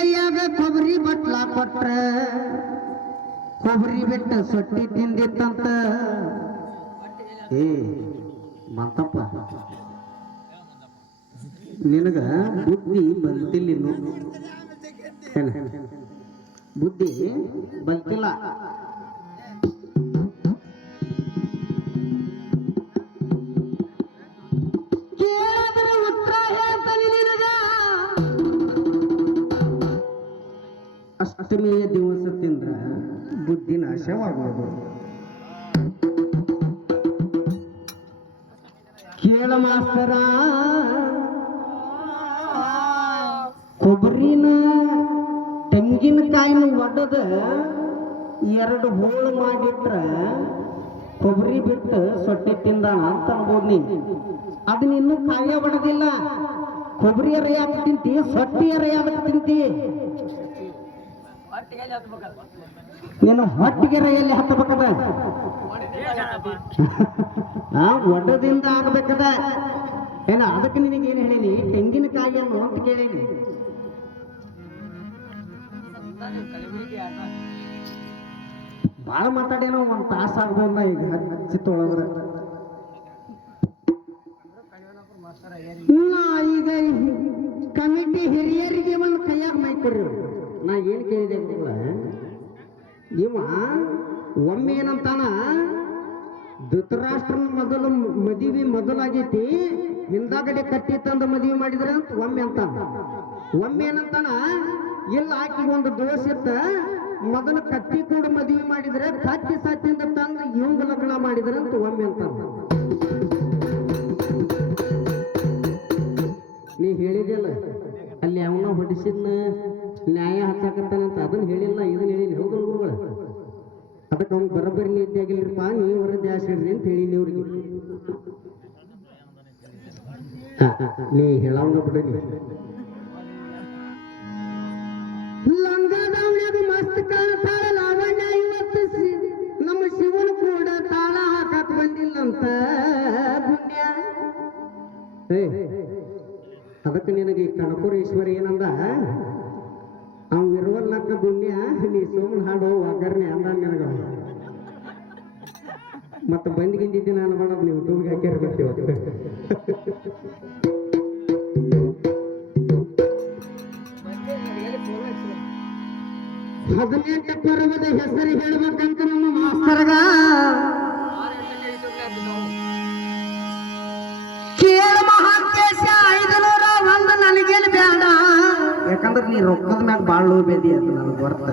ಕೈಯಾಗ ಕೊಬ್ಬರಿ ಬಟ್ಲ ಕೊಟ್ರ ಕೊಬ್ಬರಿ ಬಿಟ್ಟ ಸೊಟ್ಟಿ ತಿಂದಿತ್ತಂತ. ಏ ಮಂತಪ್ಪ, ನಿನಗ ಬುದ್ಧಿ ಬಂತಿಲ್ಲ, ಬುದ್ಧಿ ಬಂತಿಲ್ಲ. ಅಷ್ಟಮಿಯ ದಿವಸ ತಿಂದ್ರ ಬುದ್ಧಿ ನಾಶವಾಗುವುದು. ಕೇಳ ಮಾಸ್ತರ, ಕೊಬ್ಬರಿನ ತೆಂಗಿನಕಾಯಿನ ಒಡೆದ 2 ಹೋಳು ಮಾಡಿಟ್ರ ಕೊಬ್ಬರಿ ಬಿಟ್ಟು ಸೊಟ್ಟಿ ತಿಂದಾನ ಅಂತ ಅನ್ಬೋದು ನೀ. ಅದನ್ನ ಇನ್ನೂ ಕಾಯ ಒಡೆದಿಲ್ಲ. ಕೊಬ್ಬರಿ ಅರೆಯಾಕ ತಿಂತಿ, ಸೊಟ್ಟಿ ಅರೆಯಾಕ ತಿಂತಿ. ನೀನು ಹೊಟ್ಟಿಗೆರೆಯಲ್ಲಿ ಹತ್ತಬೇಕದ, ಒಡ್ಡದಿಂದ ಆಗ್ಬೇಕದ. ಏನ ಅದಕ್ಕೆ ನಿನಗೇನು ಹೇಳೀನಿ, ತೆಂಗಿನಕಾಯಿಯನ್ನು ಅಂತ ಕೇಳೀನಿ. ಬಾಳ ಮಾತಾಡೇನೋ 1 ತಾಸು ಆಗ್ಬೋದ ಈಗ ಹಚ್ಚಿತ್ತೊಳಗ್ರ. ಈಗ ಕಮಿಟಿ ಹಿರಿಯರಿಗೆ ಒಂದು ಕೈಯಾಗ ಮೈಕರಿ. ನಾ ಏನ್ ಕೇಳಿದೆ ಗೊತ್ತಿಲ್ಲ, ಇವ ಒಮ್ಮೆ ಏನಂತಾನ, ಧೃತರಾಷ್ಟ್ರನ ಮದುವೆ ಮೊದಲಾಗೈತಿ, ಹಿಂದಾಗಡೆ ಕಟ್ಟಿ ತಂದು ಮದುವೆ ಮಾಡಿದ್ರೆ ಅಂತ ಒಮ್ಮೆ ಅಂತಾನ. ಒಮ್ಮೆ ಏನಂತಾನ, ಇಲ್ಲ ಆಕಿಗೆ ಒಂದು ದೋಷ ಇತ್ತ, ಮೊದಲು ಕತ್ತಿ ಕೂಡ ಮದುವೆ ಮಾಡಿದ್ರೆ ಕತ್ತಿ ಸಾತಿಯಿಂದ ತಂದು ಇವಂಗ ಲಗ್ನ ಮಾಡಿದ್ರೆ ಅಂತ ಒಮ್ಮೆ ಅಂತಾನ. ನೀ ಹೇಳಿದೆಲ್ಲ ಅಲ್ಲಿ ಅವನ ಹೊಡಿಸಿದ್ನ ನ್ಯಾಯ ಹಚ್ಚಾಕತ್ತಾನಂತ, ಅದನ್ನ ಹೇಳಿಲ್ಲ, ಇದನ್ನ ಹೇಳಿಲ್ಲ. ಹೌದು ಗುರುಗಳ, ಅದಕ್ಕೆ ಅವ್ನು ಬರೋಬ್ಬರಿ ನೀತಿ ಆಗಿಲ್ರಿಪ್ಪ, ನೀವರ ದ್ಯಾಸ ಇಡ್ರಿ ಅಂತ ಹೇಳಿನಿ ಅವ್ರಿಗೆ. ನೀ ಹೇಳಂಗ ಬಿಡಲಿ. ಲಂಗದವನ್ಯಾಗ ಮಸ್ತ್ ಕಾಣ್ತಾಳ ಲಾವಣ್ಯ, ಇವತ್ತು ನಮ್ಮ ಶಿವನು ಕೂಡ ತಾಳ ಹಾಕಕ್ ಬಂದಿಲ್ಲಂತ ಪುಣ್ಯ. ಅದಕ್ಕೆ ನಿನಗೆ ಈ ಕಣಕೂರೇಶ್ವರಿ ಏನಂದ, ಅವ್ ಇರುವಲ್ಲಕ್ಕ ಗುಣ್ಯ, ನೀ ಸೋಮನ್ ಹಾಡು ಒಗ್ಗರ್ನೆ ಅಂದ ನನಗ. ಮತ್ತೆ ಬಂದ್ಗಿಂದಿದ್ದಿ ನಾನು ಮಾಡೋದು ನೀವು ಟೂಬ್ಗೆ ಹಾಕಿರ್ಬೇಕು. 18 ಪರ್ವದ ಹೆಸರು ಹೇಳ್ಬೇಕಂತ ನಮ್ಮ ಮಾಸ್ತರ್ಗ ಕೇಳ ಮಹಾಂತೇಶ 501 ನನಗೇನು ಬೇಡ, ಯಾಕಂದ್ರೆ ನೀ ರೊಕ್ಕದ ಮ್ಯಾಗ ಬಾಳ ಬೇದಿ ಅಂತ ನನಗೆ ಬರ್ತ.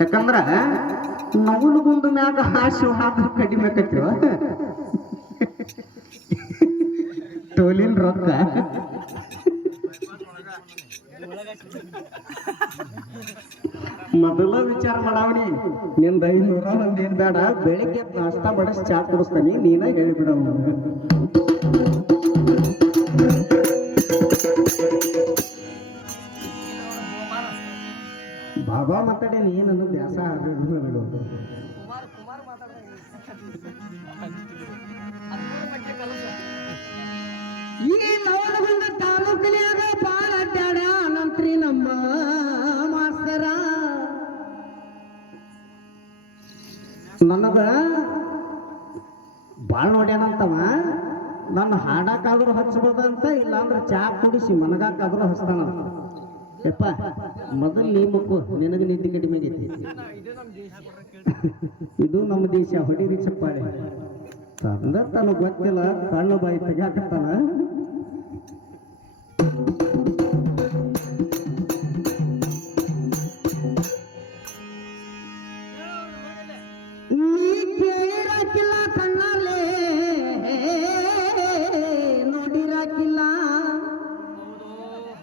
ಯಾಕಂದ್ರ ನವಲಗುಂದ ಮ್ಯಾಗ ಹಾಶು ಹಾಕಿ ಕಡಿಮೆ ಕಟ್ಟಿವ ಟೋಲಿನ ರೊಕ್ಕ ಮೊದಲ ವಿಚಾರ ಮಾಡಾವಣಿ. ನಿಂದ 500 ಏನ್ ಬೇಡ, ಬೆಳಿಗ್ಗೆ ನಾಷ್ಟಾ ಬಡಸ್ ಚಾ ಕುಡಿಸ್ತಾನಿ, ನೀನ ಹೇಳಿಬಿಡ. ಬಾಬಾ ಮಾತಾಡೇನಿ, ಏನನ್ನು ದ್ಯಾಸ ಬಿಡು. ಈ ನವಲಗುಂದ ತಾಲೂಕಿನ್ಯಾಗ ಬಾಳ ಅಡ್ಡಾಡ ನಂತ್ರಿ ನಮ್ಮ ಮಾಸ್ತರ. ನನಗ ಬಾಳ ನೋಡ್ಯಾನಂತವ, ನನ್ನ ಹಾಡಕ್ಕಾದ್ರೂ ಹಚ್ಬೋದಂತ, ಇಲ್ಲಾಂದ್ರೆ ಚಾ ಕುಡಿಸಿ ಮನಗಾಕಾದ್ರೂ ಹಚ್ತಾನ. ಯಪ್ಪ ಮೊದಲು ನೀ ಮುಕ್ಕು, ನಿನಗೆ ನಿದ್ದೆ ಕಡಿಮೆ ಆಗೈತಿ. ಇದು ನಮ್ಮ ದೇಶ, ಹೊಡಿರಿ ಚಪ್ಪಾಳೆ. ತಂದ ತನಗೆ ಗೊತ್ತಿಲ್ಲ, ಕಣ್ಣು ಬಾಯಿ ತೆಗ್ಯಾಕತ್ತಾನ. ನೀ ಕೇಳಿರಾಕಿಲ್ಲ ಕಣ್ಣಲ್ಲೇ ನೋಡಿರಾಕಿಲ್ಲ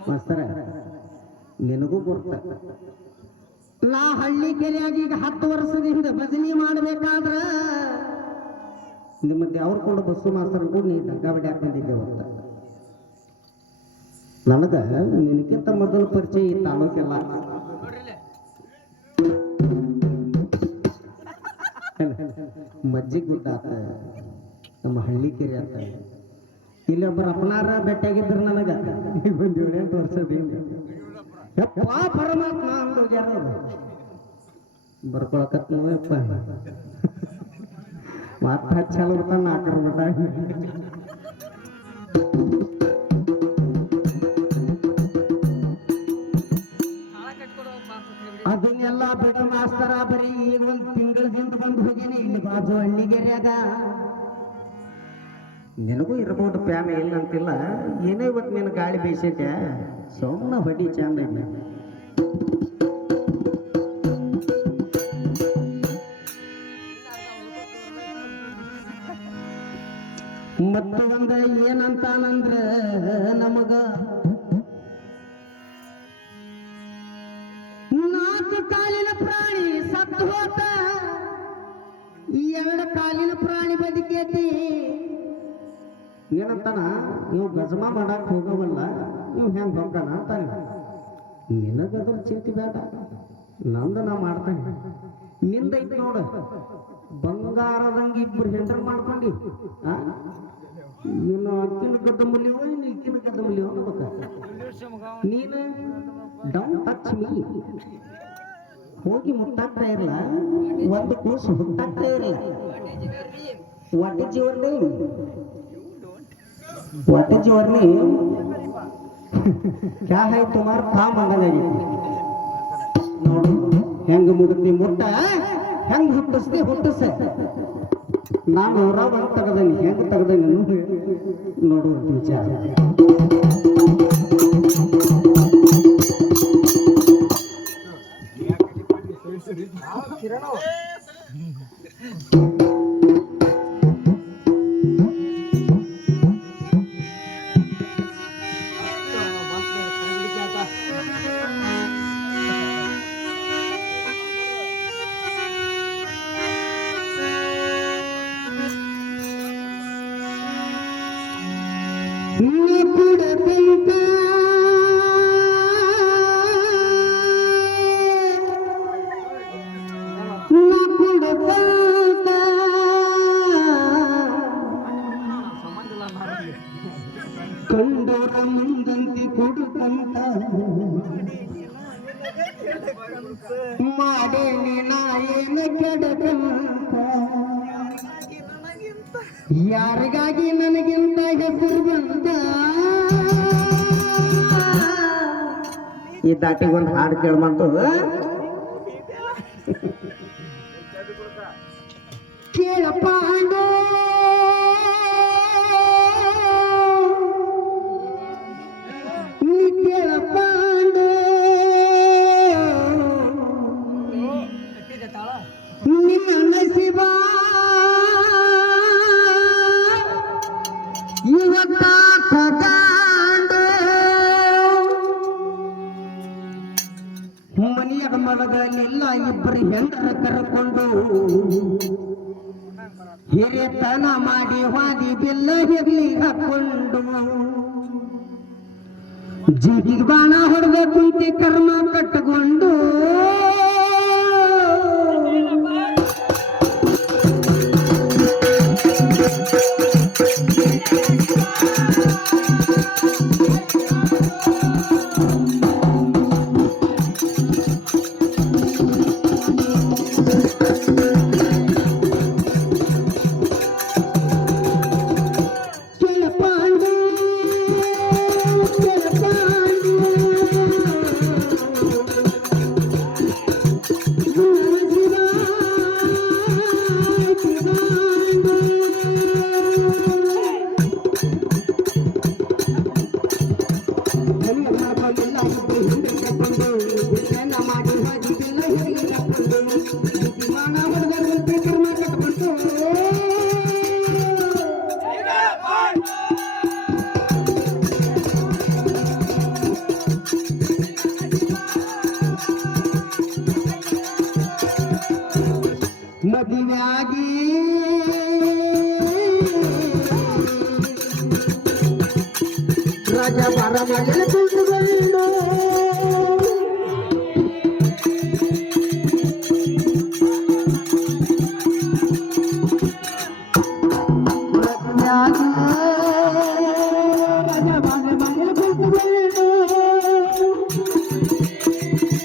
ಮಾಸ್ತರ, ನಿನಗೂ ಗೊತ್ತ. ನಾ ಹಳ್ಳಿ ಕೆರೆಯಾಗ ಈಗ 10 ವರ್ಷದಿಂದ ಭಜನೆ ಮಾಡಬೇಕಾದ್ರ ನಿಮ್ಮ ದೇವ್ರ ಕೊಂಡು ಬಸ್ಸು ಮಾಸ್ತರ್ ಕೂಡ ನೀ ದಂಗಾವಡಿ ಹಾಕೊಂಡಿದ್ದೆ. ಅಂತ ನನಗ ನಿನಕ್ಕಿಂತ ಮೊದಲು ಪರಿಚಯ ಈ ತಾಲೂಕೆಲ್ಲ. ಮಜ್ಜಿಗೆ ಗುಡ್ಡ ಆತ, ನಮ್ಮ ಹಳ್ಳಿ ಕೆರೆ ಆತ. ಇಲ್ಲೊಬ್ಬರು ಅಪ್ಪನಾರ ಭೇಟಿಯಾಗಿದ್ರು ನನಗ ಈಗ ಒಂದು 7-8 ವರ್ಷದಿಂದ. ಯಪ್ಪ ಪರಮಾತ್ಮ ಅಂದೋಗ್ಯಾರ ಬರ್ಕೊಳಕತ್ ನೋಯಪ್ಪ ಮಾತ ಚಾಲು ಬರ್ತಾನ ನಾಲ್ಕರ ಮಟ ಅದನ್ನೆಲ್ಲ ಬಿಡ ಮಾಸ್ತರ ಬರೀ ಈಗ ಒಂದು ತಿಂಗಳದಿಂದ ಬಂದು ಹೋಗೇನಿ ಇಲ್ಲಿ ಬಾಜು ಹಳ್ಳಿಗೆರೆಯಾಗ ನಿನಗೂ ಇರಬಹುದು ಪ್ಯಾನ ಇಲ್ಲ ಅಂತಿಲ್ಲ ಏನೋ ಇವತ್ತು ನೀನು ಗಾಳಿ ಬೀಸೈತೆ ಸೌಮ್ನ ಹೊಡಿ ಚಂದ ಇಲ್ಲ ಮತ್ತು ಒಂದ ಏನಂತಾನಂದ್ರ ನಮಗ ನಾಲ್ಕು ಕಾಲಿನ ಪ್ರಾಣಿ ಸತ್ತು ಹೋತ ಈ ಎರಡು ಕಾಲಿನ ಪ್ರಾಣಿ ಬದುಕೇತಿ ಏನಂತಾನ ನೀವು ಗಜಮ ಮಾಡಕ್ ಹೋಗವಲ್ಲ ನೀವು ಹೆಂಗ್ ಹೋಗ್ತಾನ ಅಂತಾನೆ ನಿನಗದ್ರ ಚಿಂತೆ ಬೇಡ ನಂದು ನಾ ಮಾಡ್ತಾನೆ ನಿಂದೈತಿ ನೋಡ ಬಂಗಾರದಂಗ ಇಬ್ಬರು ಹೆಂಡ್ರ ಮಾಡ್ಕೊಂಡಿ ನೀನು ಅಕ್ಕಿನ ಗದ್ದ ಮುಲಿಯೋ ಇಕ್ಕಿನ ಗದ್ದ ಮುಲಿಯೋ ನೀನು ಡೌನ್ ಟಚ್ ಮೀ ಹೋಗಿ ಮುಟ್ಟಾಗ್ತಾ ಇರಲ್ಲ ಒಂದು ಕೂಸು ಹುಟ್ಟಾಗ್ತಾ ಇರಲ್ಲ what is your name what is your name ಕ್ಯಾ ಹೈ ತುಮಾರ ಕಾಮ್ ಅಂಗನಾಗಿ ನೋಡು ಹೆಂಗ ಮುಡುತ್ತಿ ಮುಟ್ಟ ಹೆಂಗ್ ಹುಟ್ಟಿಸ್ತಿ ಹುಟ್ಟಿಸ ನಾನು ಹೊರ ತೆಗದೇನಿ ಹೆಂಗ್ ತೆಗದೇನಿ ನೋಡುವ ವಿಚಾರ ಕಂಡೋರ ಮುಂದಂತಿ ಕೊಡುತ್ತಂತ ಮಾಡೇನಿ ನಾ ಏನ ಕೆಡಕಂತ ಯಾರಿಗಾಗಿ ನನಗಿಂತ ಹೆಸರು ಬಂದ ಈ ದಾಟಿಗೆ ಒಂದು ಹಾಡು ಕೇಳ್ಬಂತು ಕೇಳ ಪಾಂಡು ಕೇಳ ಪಾಂಡು ನಿಮ್ಮ ನಸಿಬ ಇವತ್ತ ತಗಾಂಡು ಮನೆಯ ಮಲಗಲಿಲ್ಲ ಇಬ್ಬರು ಹೆಂಡರ ಕರ್ಕೊಂಡು ಹಿರಿತನ ಮಾಡಿ ಹಾದಿ ಬಿಲ್ಲ ಹೆಗ್ಲಿ ಹಾಕೊಂಡು ಜೀವಿಗೆ ಬಾಣ ಹೊಡೆದ ಕುಂತಿ ಕರ್ಮ ಕಟ್ಟಕೊಂಡು ಮದುವೆಯಾಗಿ ರಾಜ ಬಾರ ಮಗನ